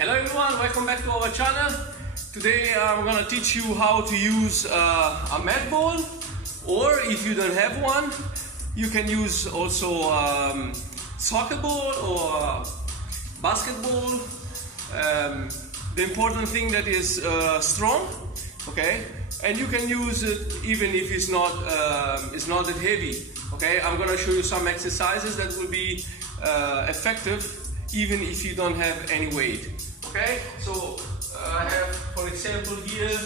Hello everyone, welcome back to our channel. Today I'm gonna teach you how to use a medball, or if you don't have one, you can use also soccer ball or basketball. The important thing that is strong, okay? And you can use it even if it's not that heavy, okay? I'm gonna show you some exercises that will be effective even if you don't have any weight. Okay, so I have, for example, here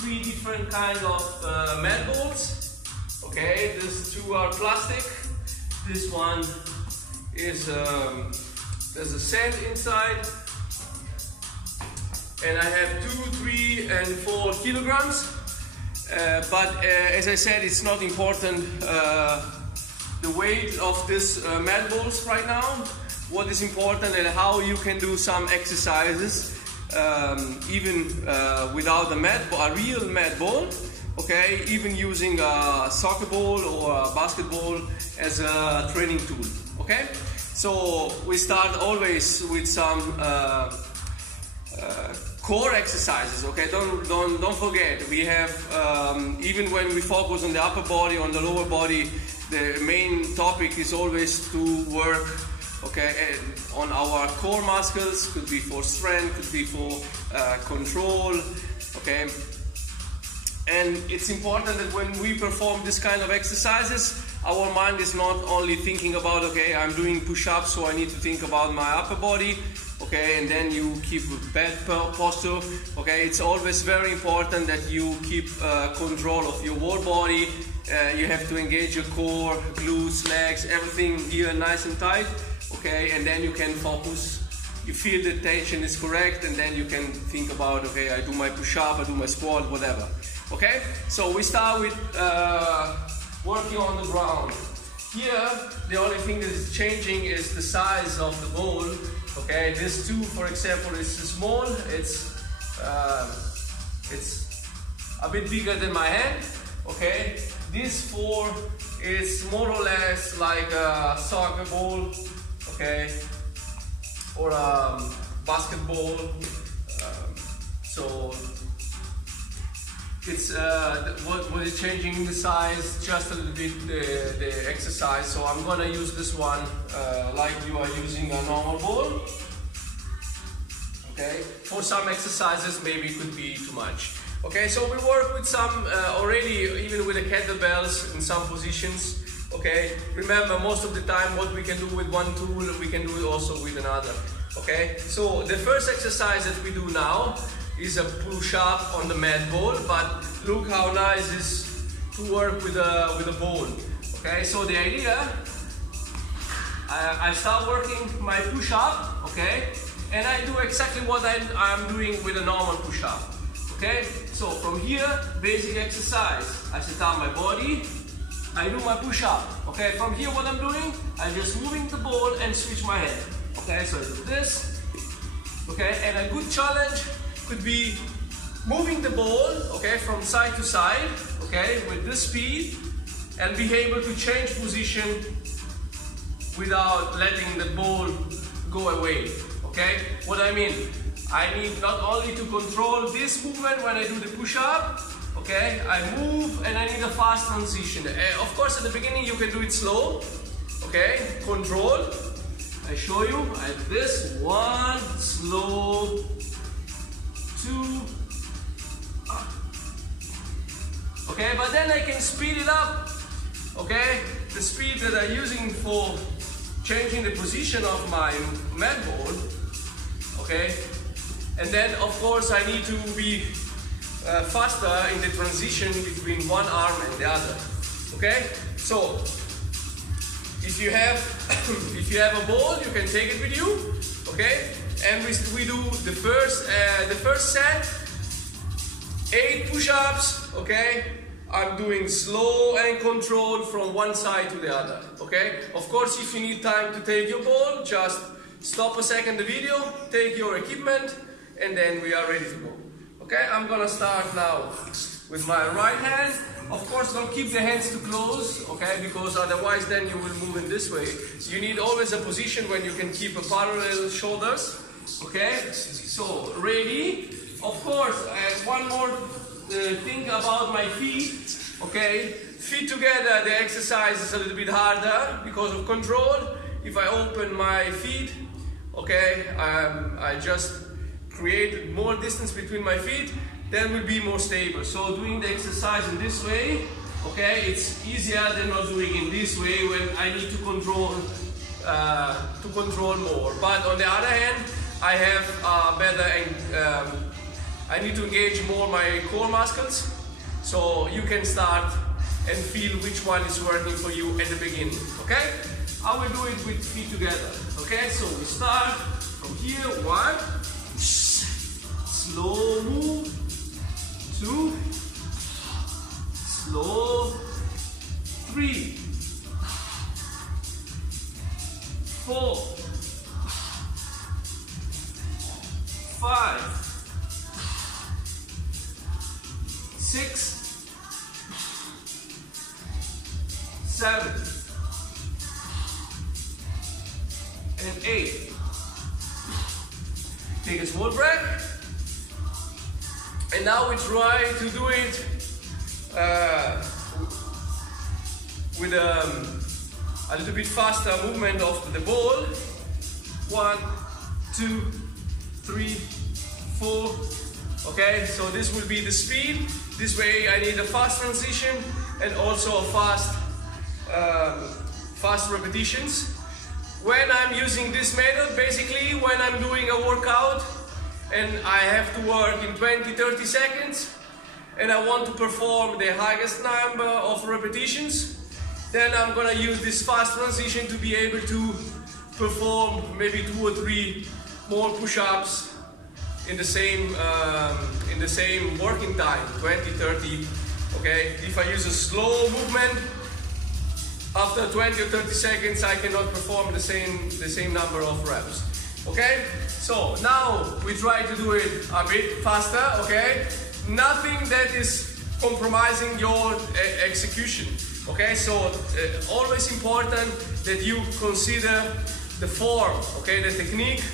3 different kind of med balls. Okay, these 2 are plastic. This one is there's a sand inside, and I have 2, 3, and 4 kilograms. But as I said, it's not important the weight of this med balls right now. What is important and how you can do some exercises even without a real med ball, okay, even using a soccer ball or a basketball as a training tool. Okay, so we start always with some core exercises. Okay, don't forget, we have even when we focus on the upper body, on the lower body, the main topic is always to work, okay, and on our core muscles. Could be for strength, could be for control, okay. And it's important that when we perform this kind of exercises, our mind is not only thinking about, okay, I'm doing push-ups, so I need to think about my upper body, okay, and then you keep bad posture, okay. It's always very important that you keep control of your whole body. You have to engage your core, glutes, legs, everything here nice and tight. Okay, and then you can focus, you feel the tension is correct, and then you can think about, okay, I do my push-up, I do my squat, whatever. Okay, so we start with working on the ground. Here, the only thing that is changing is the size of the ball. Okay, this 2, for example, is small. It's a bit bigger than my hand. Okay, this 4 is more or less like a soccer ball, okay, or a basketball. So it's what is changing in the size, just a little bit the exercise. So I'm gonna use this one like you are using a normal ball. Okay, for some exercises maybe it could be too much. Okay, so we work with some already, even with the kettlebells in some positions. Okay, remember, most of the time what we can do with one tool, we can do it also with another. Okay, so the first exercise that we do now is a push-up on the med ball, but look how nice it is to work with a ball. Okay, so the idea, I start working my push-up, okay, and I do exactly what I'm doing with a normal push-up. Okay, so from here, basic exercise, I set up my body, I do my push-up. Okay, from here what I'm doing, I'm just moving the ball and switch my hand. Okay, so I do this. Okay, and a good challenge could be moving the ball, okay, from side to side, okay, with this speed, and be able to change position without letting the ball go away. Okay, what I mean, I need not only to control this movement when I do the push-up, okay, I move and I need a fast transition. Of course, at the beginning you can do it slow, okay, control. I show you, I do this, 1, slow, 2, up. Okay, but then I can speed it up, okay, the speed that I'm using for changing the position of my med ball, okay. And then, of course, I need to be faster in the transition between one arm and the other. Okay, so if you have a ball, you can take it with you. Okay, and we do the first set, 8 push-ups. Okay, I'm doing slow and controlled from one side to the other. Okay, of course, if you need time to take your ball, just stop a second the video, take your equipment, and then we are ready to go. Okay, I'm gonna start now with my right hand. Of course, don't keep the hands too close, okay, because otherwise then you will move in this way. You need always a position when you can keep a parallel shoulders, Okay, so ready. Of course, one more thing about my feet. Okay, feet together, the exercise is a little bit harder because of control. If I open my feet, okay, I just create more distance between my feet, then will be more stable. So doing the exercise in this way, okay, it's easier than not doing in this way when I need to control more. But on the other hand, I have better, I need to engage more my core muscles. So you can start and feel which one is working for you at the beginning, okay? I will do it with feet together, okay? So we start from here, 1, slow move, 2, slow, 3, 4, 5, 6, 7, and 8. Take a small break. And now we try to do it with a little bit faster movement of the ball. 1, 2, 3, 4. Okay, so this will be the speed. This way I need a fast transition and also a fast repetitions. When I'm using this method, basically when I'm doing a workout and I have to work in 20-30 seconds and I want to perform the highest number of repetitions, then I'm gonna use this fast transition to be able to perform maybe 2 or 3 more push-ups in the same working time, 20-30. Okay, if I use a slow movement, after 20 or 30 seconds I cannot perform the same number of reps. Okay, so now we try to do it a bit faster. Okay, nothing that is compromising your execution. Okay, so always important that you consider the form, okay, the technique,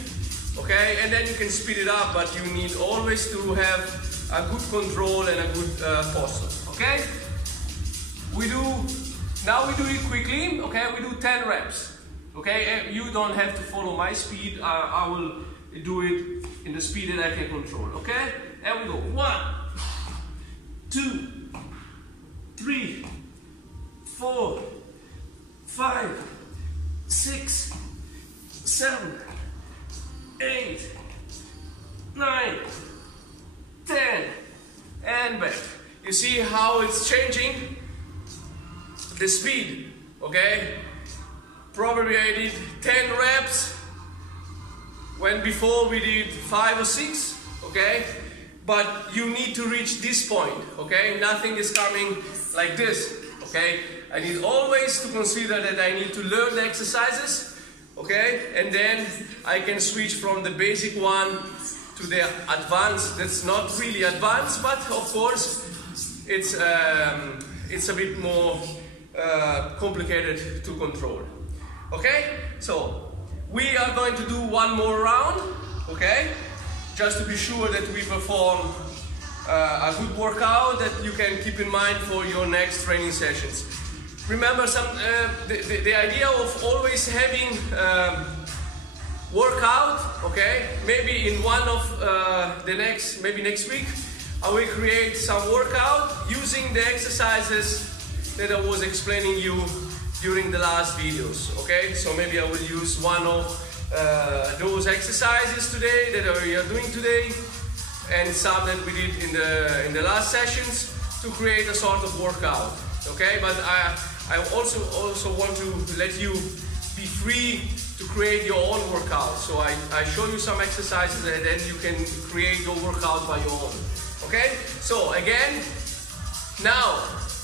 okay, and then you can speed it up, but you need always to have a good control and a good posture. Okay, now we do it quickly. Okay, we do 10 reps. Okay, you don't have to follow my speed. I will do it in the speed that I can control. Okay, and we go 1, 2, 3, 4, 5, 6, 7, 8, 9, 10, and back. You see how it's changing the speed, okay? Probably I did 10 reps when before we did 5 or 6, okay? But you need to reach this point, okay? Nothing is coming like this, okay? I need always to consider that I need to learn the exercises, okay? And then I can switch from the basic one to the advanced. That's not really advanced, but of course it's a bit more complicated to control. Okay, so we are going to do one more round, okay, just to be sure that we perform a good workout that you can keep in mind for your next training sessions. Remember the idea of always having workout, okay, maybe in one of maybe next week I will create some workout using the exercises that I was explaining you during the last videos, okay? So maybe I will use one of those exercises today that we are doing today and some that we did in the last sessions to create a sort of workout, okay? But I also want to let you be free to create your own workout. So I show you some exercises and then you can create your workout by your own, okay? So again, now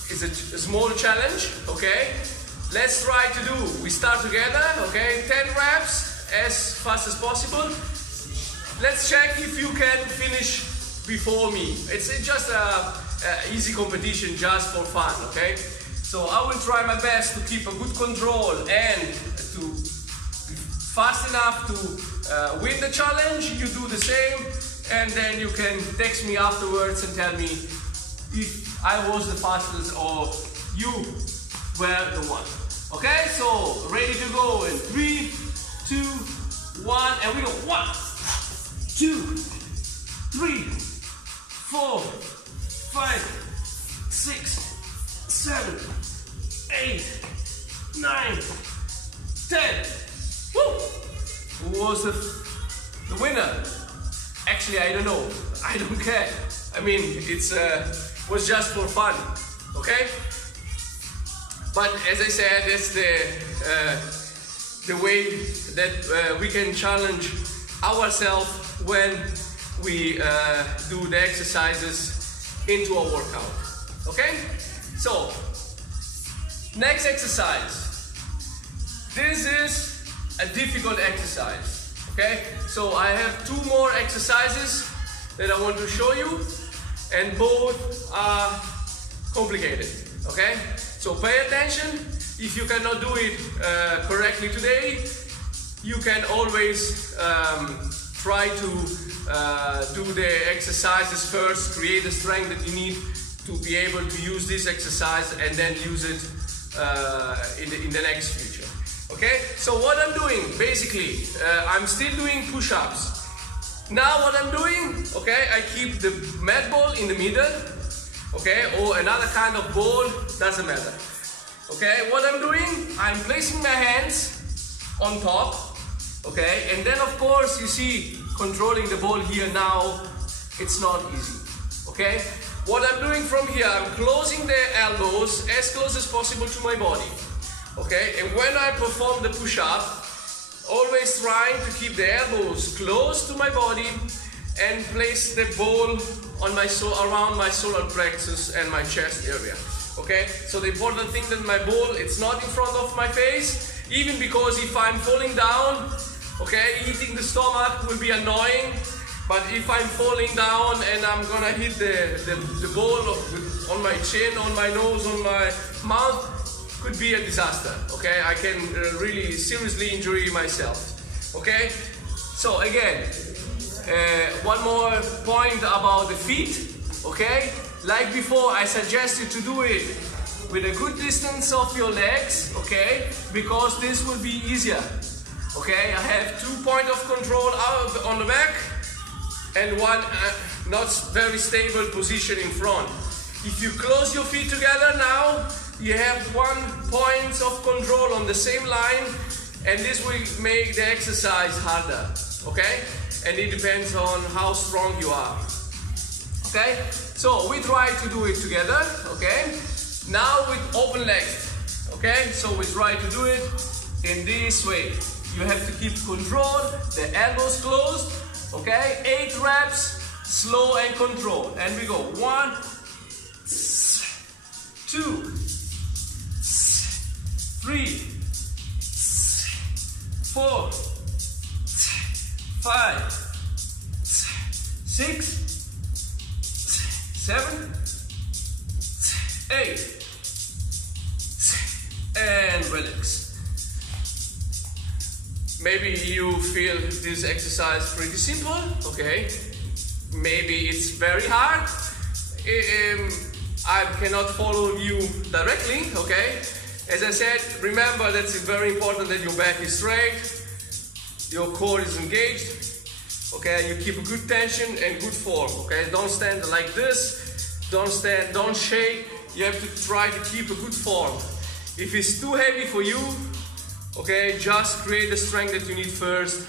is a small challenge, okay? Let's try to do, we start together, okay? 10 reps as fast as possible. Let's check if you can finish before me. It's just a easy competition just for fun, okay? So I will try my best to keep a good control and to be fast enough to win the challenge, you do the same, and then you can text me afterwards and tell me if I was the fastest or you were the one. Okay, so ready to go in 3, 2, 1, and we go 1, 2, 3, 4, 5, 6, 7, 8, 9, 10. Woo! Who was the winner? Actually, I don't know. I don't care. I mean, it's was just for fun. Okay? But as I said, that's the way that we can challenge ourselves when we do the exercises into a workout. Okay? So, next exercise. This is a difficult exercise. Okay? So I have 2 more exercises that I want to show you, and both are complicated. Okay? So pay attention. If you cannot do it correctly today, you can always try to do the exercises first, create the strength that you need to be able to use this exercise and then use it in the next future. Okay, so what I'm doing, basically, I'm still doing push-ups. Now what I'm doing, okay, I keep the med ball in the middle, okay, or another kind of ball, doesn't matter. Okay, what I'm doing, I'm placing my hands on top, okay, and then of course you see, controlling the ball here now, it's not easy, okay. What I'm doing from here, I'm closing the elbows as close as possible to my body. Okay, and when I perform the push-up, always trying to keep the elbows close to my body and place the ball on my around my solar plexus and my chest area. Okay, so the important thing that my ball, it's not in front of my face, even because if I'm falling down, okay, hitting the stomach will be annoying, but if I'm falling down and I'm gonna hit the ball on my chin, on my nose, on my mouth, could be a disaster. Okay, I can really seriously injure myself. Okay, so again, one more point about the feet. Okay, like before, I suggest you to do it with a good distance of your legs. Okay, because this will be easier. Okay, I have 2 points of control out on the back and one not very stable position in front. If you close your feet together now, you have 1 point of control on the same line, and this will make the exercise harder, okay? And it depends on how strong you are, okay? So we try to do it together, okay? Now with open legs, okay? So we try to do it in this way. You have to keep control, the elbows closed, okay? 8 reps, slow and controlled. And we go 1, 2, 3, 4, 5, 6, 7, 8, and relax. Maybe you feel this exercise pretty simple, okay? Maybe it's very hard. I cannot follow you directly, okay? As I said, remember that it's very important that your back is straight, your core is engaged, okay? You keep a good tension and good form, okay? Don't stand like this, don't shake. You have to try to keep a good form. If it's too heavy for you, okay, just create the strength that you need first.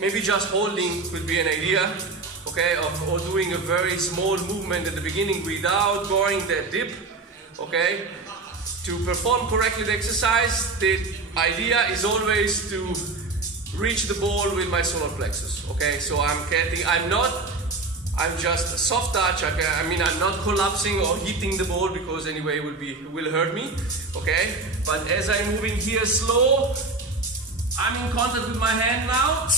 Maybe just holding could be an idea, okay, or doing a very small movement at the beginning without going that deep, okay. To perform correctly the exercise, the idea is always to reach the ball with my solar plexus, okay. So I'm just a soft touch. I mean, I'm not collapsing or hitting the ball because anyway it will hurt me, okay. But as I'm moving here slow, I'm in contact with my hand now,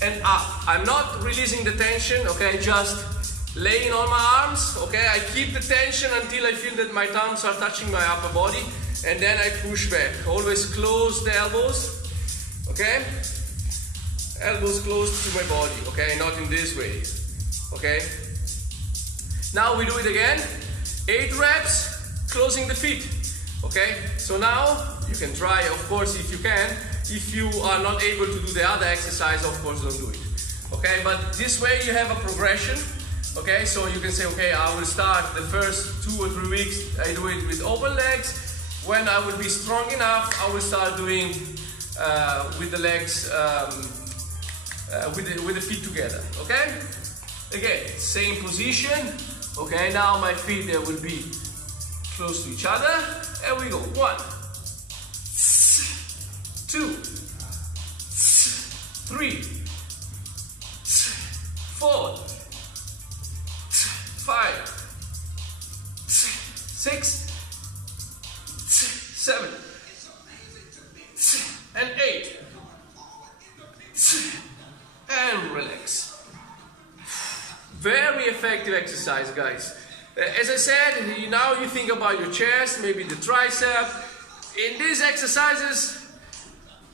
and up. I'm not releasing the tension, okay, just laying on my arms, okay. I keep the tension until I feel that my thumbs are touching my upper body, and then I push back. Always close the elbows, Okay? Elbows close to my body, okay? Not in this way, okay? Now we do it again. 8 reps, closing the feet, okay? So now you can try, of course, if you can. If you are not able to do the other exercise, of course, don't do it, okay? But this way you have a progression, okay? So you can say, okay, I will start the first 2 or 3 weeks, I do it with open legs. When I will be strong enough, I will start doing with the legs, with the feet together, okay? Again, same position, okay? Now my feet will be close to each other, and we go 1, 2, 3, 4, 5, 6, 7, and 8, and relax. Very effective exercise, guys. As I said, now you think about your chest, maybe the tricep. In these exercises,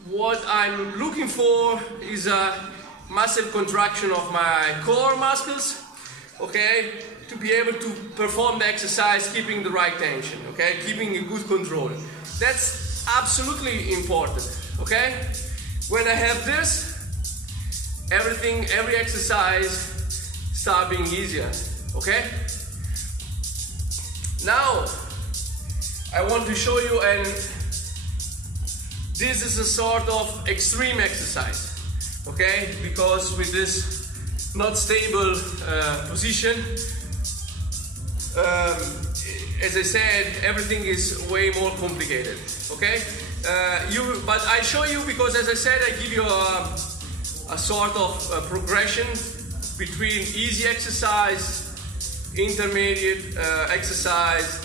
what I'm looking for is a massive contraction of my core muscles, okay, to be able to perform the exercise keeping the right tension, okay, keeping a good control. That's absolutely important, okay? When I have this, every exercise start being easier, okay? Now, I want to show you, and this is a sort of extreme exercise, okay? Because with this not stable position, as I said, everything is way more complicated, okay? But I show you because, as I said, I give you a sort of progression between easy exercise, intermediate exercise,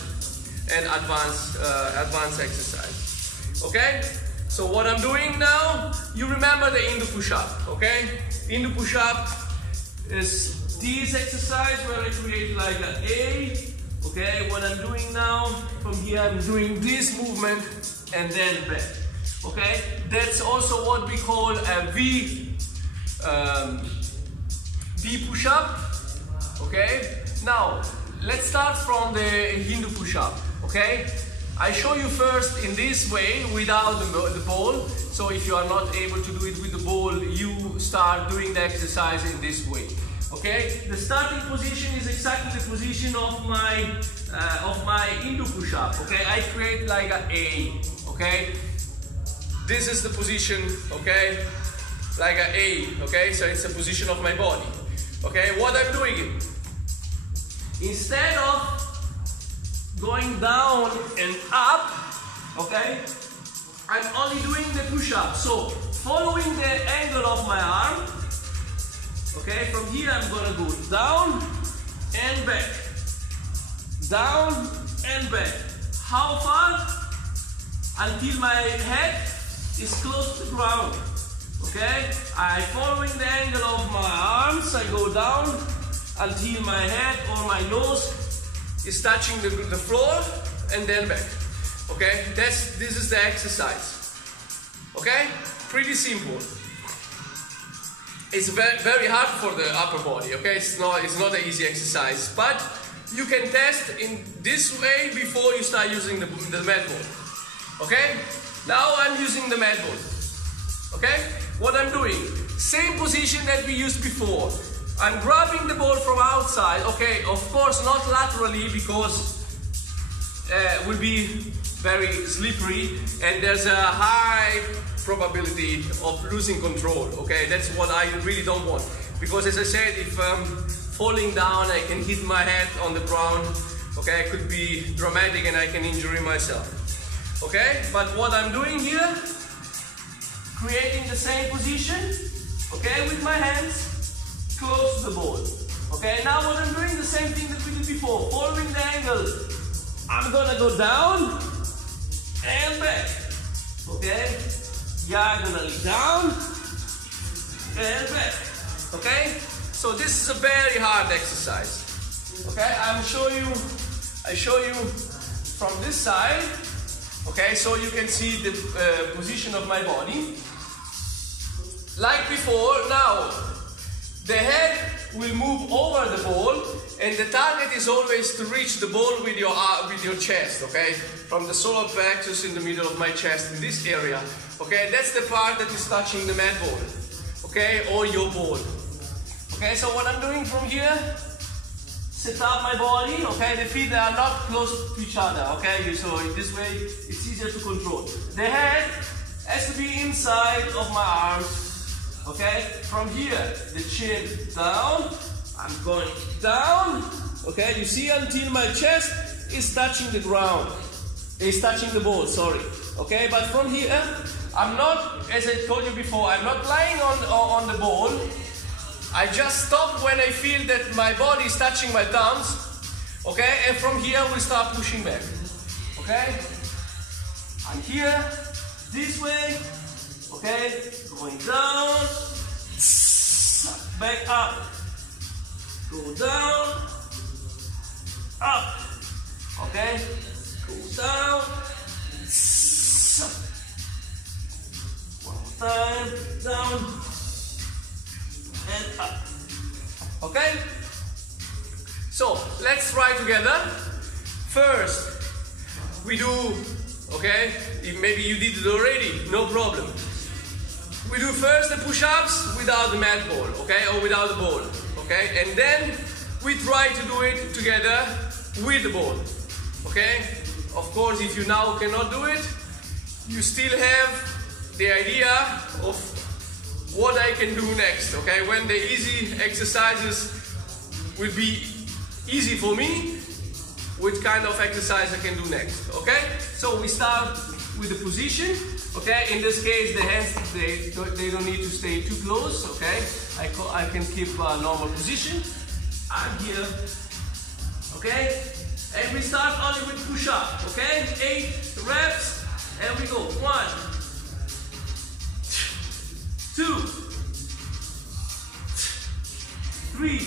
and advanced exercise. Okay? So what I'm doing now, you remember the Indo push-up, okay? Indo push-up is this exercise where I create like an A, okay? What I'm doing now, from here I'm doing this movement and then back, okay? That's also what we call a V push-up, okay? Now, let's start from the Hindu push-up, okay? I show you first in this way without the ball. So if you are not able to do it with the ball, you start doing the exercise in this way, okay? The starting position is exactly the position of my Hindu push-up, okay? I create like an A, okay? This is the position, okay? Like an A, okay? So it's the position of my body, okay? What I'm doing, instead of going down and up, okay, I'm only doing the push-up. So following the angle of my arm, okay, from here I'm gonna go down and back, down and back. How far? Until my head is close to the ground, okay? I following the angle of my arms, I go down until my head or my nose is touching the floor, and then back, okay? This is the exercise, okay? Pretty simple. It's very hard for the upper body, okay? It's not an easy exercise, but you can test in this way before you start using the medball, okay? Now I'm using the medball, okay? What I'm doing, same position that we used before. I'm grabbing the ball from outside, okay, of course not laterally because it will be very slippery and there's a high probability of losing control, okay? That's what I really don't want, because as I said, if I'm falling down, I can hit my head on the ground, okay? It could be dramatic and I can injure myself, okay? But what I'm doing here, creating the same position, okay, with my hands, close to the ball. Okay, now what I'm doing, the same thing that we did before, following the angle. I'm gonna go down and back. Okay, diagonally down and back. Okay, so this is a very hard exercise. Okay, I show you from this side. Okay, so you can see the position of my body. like before, now the head will move over the ball, and the target is always to reach the ball with your chest, okay? From the solar plexus in the middle of my chest, in this area, okay? That's the part that is touching the med ball, okay? Or your ball. Okay, so what I'm doing from here, set up my body, okay? The feet are not close to each other, okay? So this way it's easier to control. The head has to be inside of my arms. Okay, from here, the chin down, I'm going down, okay, you see until my chest is touching the ground, is touching the ball, sorry, okay, but from here, I'm not, as I told you before, I'm not lying on the ball, I just stop when I feel that my body is touching my thumbs, okay, and from here we start pushing back, okay, I'm here, this way, okay, going down, back up, go down, up, okay, go down, one more time, down, and up, okay? So, let's try together. First, we do, okay, if maybe you did it already, no problem. We do first the push-ups without the mat ball, okay, or without the ball, okay, and then we try to do it together with the ball, okay. Of course, if you now cannot do it, you still have the idea of what I can do next, okay. When the easy exercises will be easy for me, which kind of exercise I can do next, okay. So we start with the position. Okay, in this case the hands, they don't need to stay too close, okay? I can keep a normal position. I'm here, okay? And we start only with push-up, okay? 8 reps, and we go. 1, 2, 3,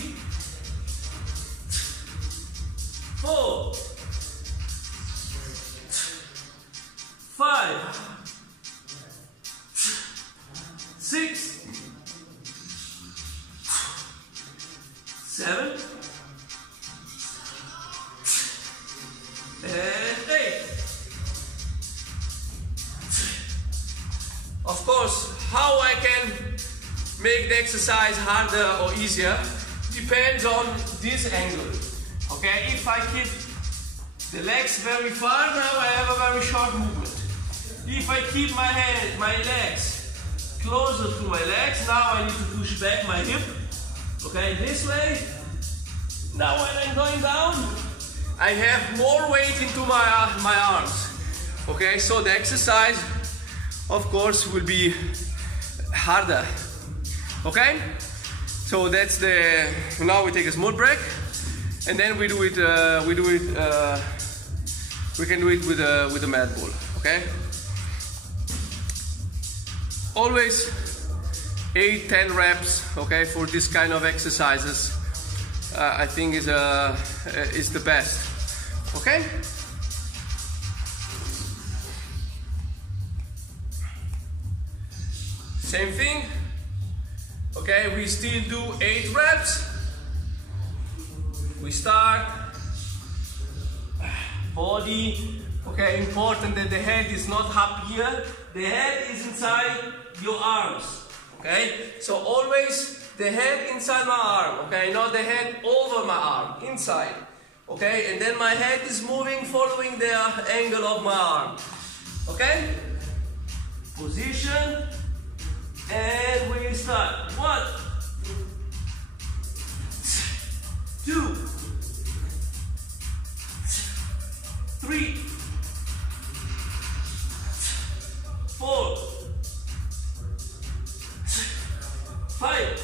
4, 5, 6, 7, and 8. Of course, how I can make the exercise harder or easier depends on this angle. Okay, if I keep the legs very far, now I have a very short movement. If I keep my legs closer to my legs, now I need to push back my hip, okay, this way. Now when I'm going down, I have more weight into my arms, okay, so the exercise, of course, will be harder, okay. So that's the, now we take a small break, and then we do it, we can do it with the mat ball, okay. Always 8-10 reps, okay, for this kind of exercises. I think is the best, okay. Same thing, okay. We still do 8 reps. We start body. Okay, important that the head is not up here. The head is inside your arms, okay? So always the head inside my arm, okay? Not the head over my arm, inside, okay? And then my head is moving, following the angle of my arm, okay? Position, and we start. 1, 2, 3, 4, 5,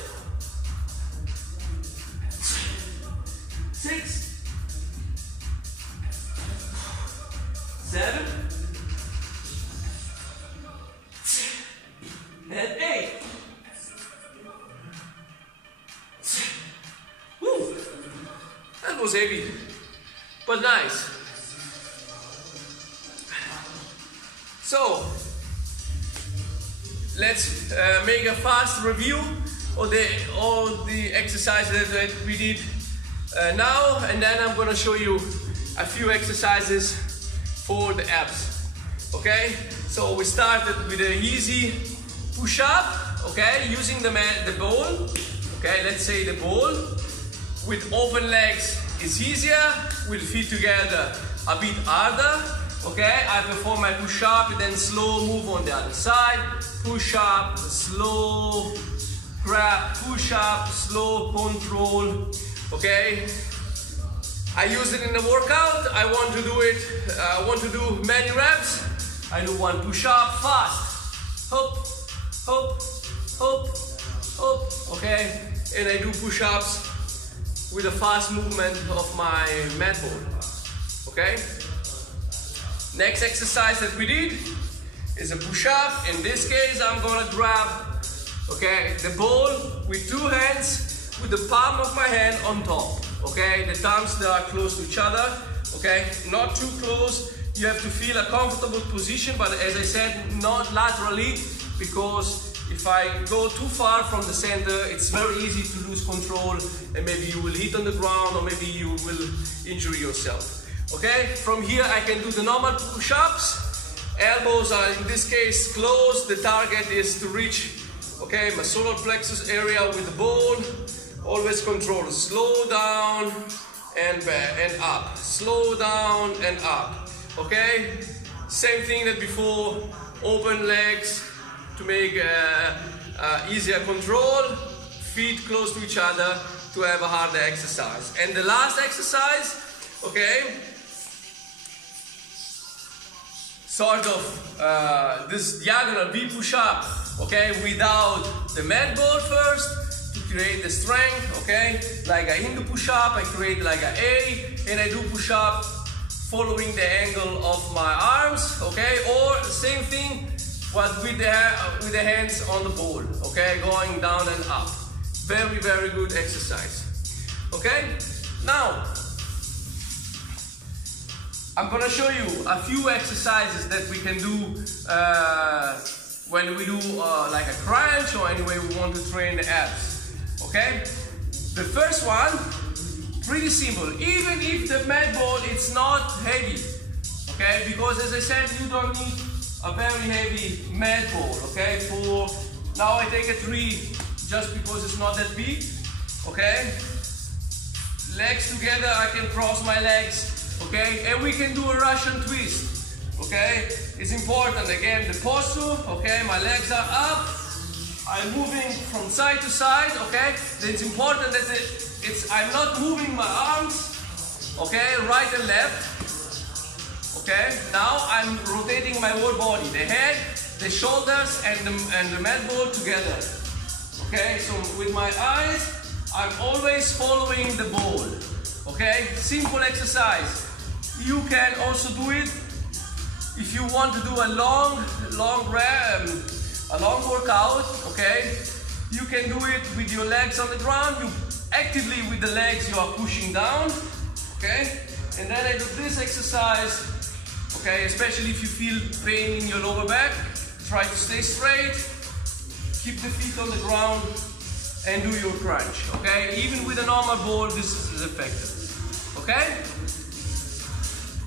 6, 7, and 8. Woo. That was heavy, but nice. So let's make a fast review of all the exercises that we did now, and then I'm gonna show you a few exercises for the abs. Okay, so we started with an easy push-up, okay, using the ball. Okay, let's say the ball with open legs is easier, with feet together a bit harder. Okay, I perform my push-up, then slow move on the other side. Push-up, slow, grab, push-up, slow, control. Okay, I use it in the workout. I want to do many reps. I do one push-up fast. Hop, hop, hop, hop. Okay, and I do push-ups with a fast movement of my medball. Okay. Next exercise that we did is a push-up. In this case, I'm gonna grab, okay, the ball with two hands, with the palm of my hand on top. Okay, the thumbs that are close to each other. Okay, not too close. You have to feel a comfortable position, but as I said, not laterally, because if I go too far from the center, it's very easy to lose control, and maybe you will hit on the ground, or maybe you will injure yourself. Okay, from here I can do the normal push-ups. Elbows are in this case closed. The target is to reach, okay, my solar plexus area with the ball. Always control. Slow down and back and up. Slow down and up. Okay, same thing that before. Open legs to make easier control. Feet close to each other to have a harder exercise. And the last exercise, okay, sort of this diagonal V push-up, okay, without the med ball first, to create the strength, okay, like a Hindu push-up, I create like a A, and I do push-up following the angle of my arms, okay, or the same thing, but with the hands on the ball, okay, going down and up. Very, very good exercise, okay. Now, I'm gonna show you a few exercises that we can do when we do like a crunch, or anyway we want to train the abs. Okay? The first one, pretty simple. Even if the med ball is not heavy, okay? Because as I said, you don't need a very heavy med ball. Okay? For now, I take a 3 just because it's not that big. Okay? Legs together, I can cross my legs. Okay, and we can do a Russian twist. Okay, it's important again the posture. Okay, my legs are up, I'm moving from side to side. Okay, then it's important that I'm not moving my arms. Okay, right and left. Okay, now I'm rotating my whole body, the head, the shoulders, and the med ball together. Okay, so with my eyes, I'm always following the ball. Okay, simple exercise. You can also do it if you want to do a long workout. Okay, you can do it with your legs on the ground. You actively with the legs you are pushing down. Okay, and then I do this exercise. Okay, especially if you feel pain in your lower back, try to stay straight. Keep the feet on the ground and do your crunch. Okay, even with a normal ball, this is effective. Okay.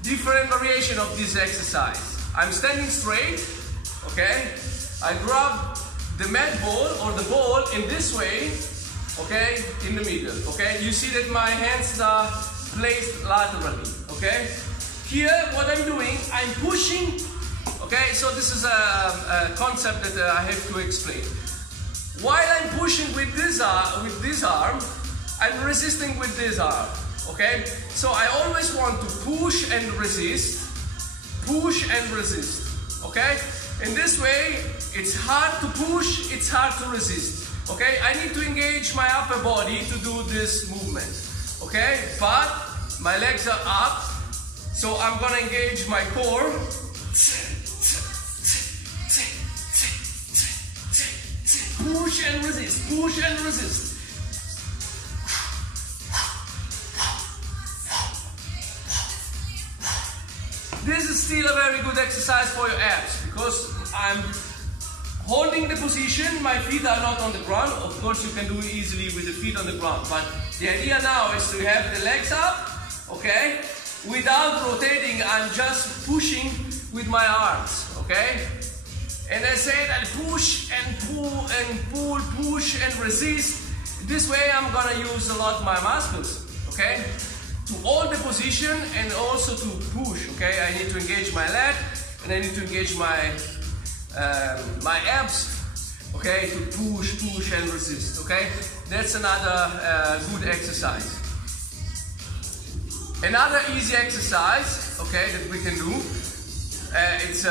Different variation of this exercise. I'm standing straight, okay? I grab the med ball or the ball in this way, okay? In the middle, okay? You see that my hands are placed laterally, okay? Here, what I'm doing, I'm pushing, okay? So this is a concept that I have to explain. While I'm pushing with this arm, I'm resisting with this arm. Okay, so I always want to push and resist, okay? In this way, it's hard to push, it's hard to resist, okay? I need to engage my upper body to do this movement, okay? But my legs are up, so I'm gonna engage my core. Push and resist, push and resist. This is still a very good exercise for your abs because I'm holding the position, my feet are not on the ground. Of course, you can do it easily with the feet on the ground, but the idea now is to have the legs up, okay? Without rotating, I'm just pushing with my arms, okay? And I said I push and pull and pull, push and resist. This way I'm gonna use a lot my muscles, okay? To hold the position and also to push, okay? I need to engage my lat and I need to engage my my abs, okay? To push, push and resist, okay? That's another good exercise. Another easy exercise, okay, that we can do. It's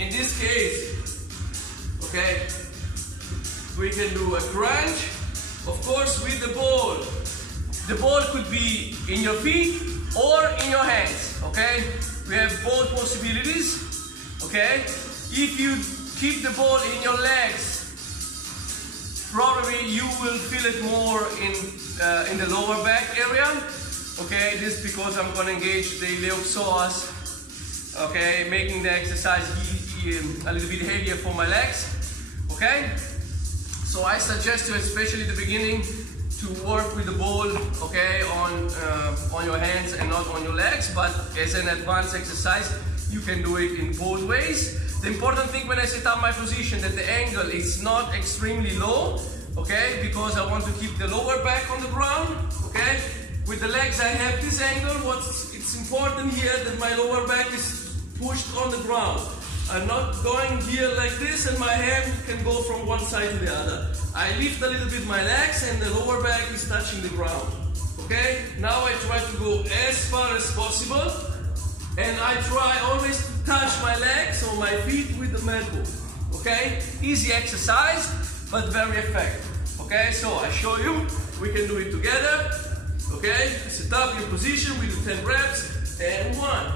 in this case, okay, we can do a crunch, of course, with the ball. The ball could be in your feet or in your hands, okay? We have both possibilities, okay? If you keep the ball in your legs, probably you will feel it more in the lower back area, okay? This is because I'm gonna engage the iliopsoas, okay, making the exercise a little bit heavier for my legs, okay? So I suggest you, especially at the beginning, to work with the ball, okay, on your hands and not on your legs, but as an advanced exercise, you can do it in both ways. The important thing when I set up my position that the angle is not extremely low, okay, because I want to keep the lower back on the ground, okay? With the legs I have this angle. It's important here that my lower back is pushed on the ground. I'm not going here like this and my hand can go from one side to the other. I lift a little bit my legs and the lower back is touching the ground. Okay? Now I try to go as far as possible and I try always to touch my legs or my feet with the med ball. Okay? Easy exercise but very effective. Okay? So I show you. We can do it together. Okay? Set up your position. We do 10 reps. And 1.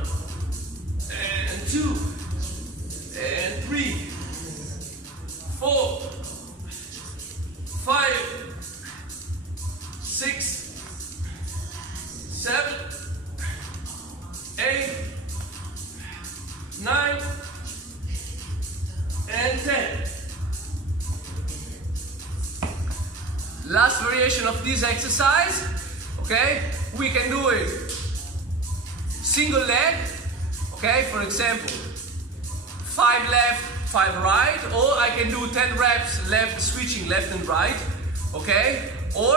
And 2. And 3, 4, 5, 6, 7, 8, 9, and 10. Last variation of this exercise, okay? We can do it single leg, okay? For example, 5 left, 5 right, or I can do 10 reps left, switching left and right, okay? Or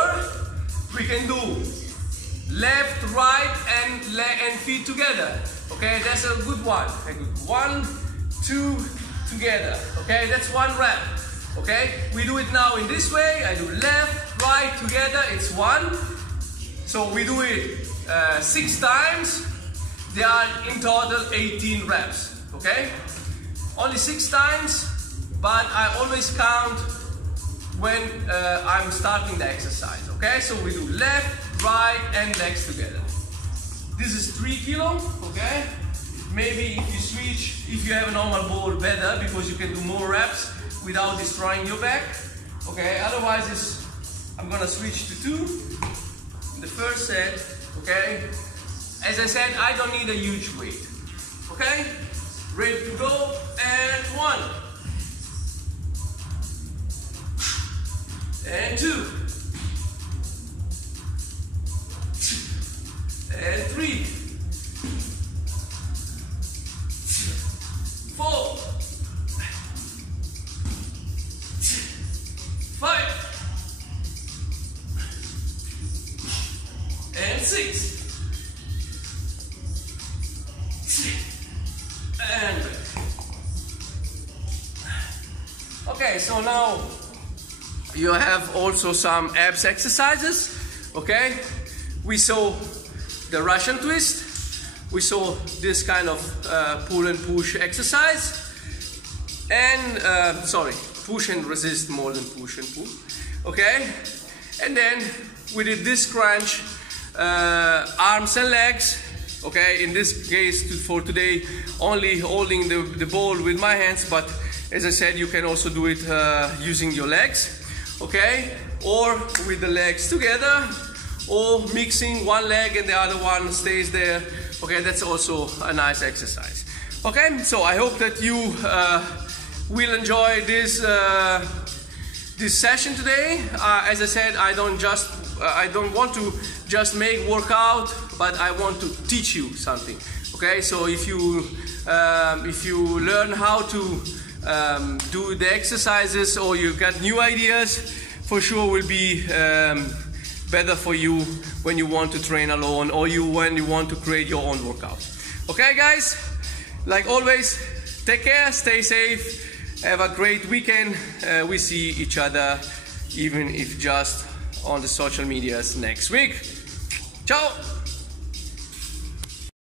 we can do left, right, and feet together, okay? That's a good one. Okay, good. 1, 2, together, okay? That's 1 rep, okay? We do it now in this way. I do left, right, together. It's 1. So we do it 6 times. There are in total 18 reps, okay? Only 6 times, but I always count when I'm starting the exercise, okay? So we do left, right, and legs together. This is 3 kilo, okay? Maybe if you switch, if you have a normal ball, better, because you can do more reps without destroying your back, okay? Otherwise, I'm gonna switch to 2 in the first set, okay? As I said, I don't need a huge weight, okay? Ready to go, and 1, and 2, and 3, 4, 5, and 6. And back. Okay, so now you have also some abs exercises, okay? We saw the Russian twist, we saw this kind of pull and push exercise, and push and resist more than push and pull, okay? And then we did this crunch, arms and legs. Okay, in this case for today, only holding the ball with my hands, but as I said, you can also do it using your legs, okay? Or with the legs together, or mixing one leg and the other one stays there. Okay, that's also a nice exercise. Okay, so I hope that you will enjoy this this session today. As I said, I don't want to just make workout, but I want to teach you something. Okay, so if you learn how to do the exercises, or you got new ideas, for sure will be better for you when you want to train alone, or when you want to create your own workout. Okay guys, like always, take care, stay safe, have a great weekend. We see each other, even if just on the social medias, next week. Ciao!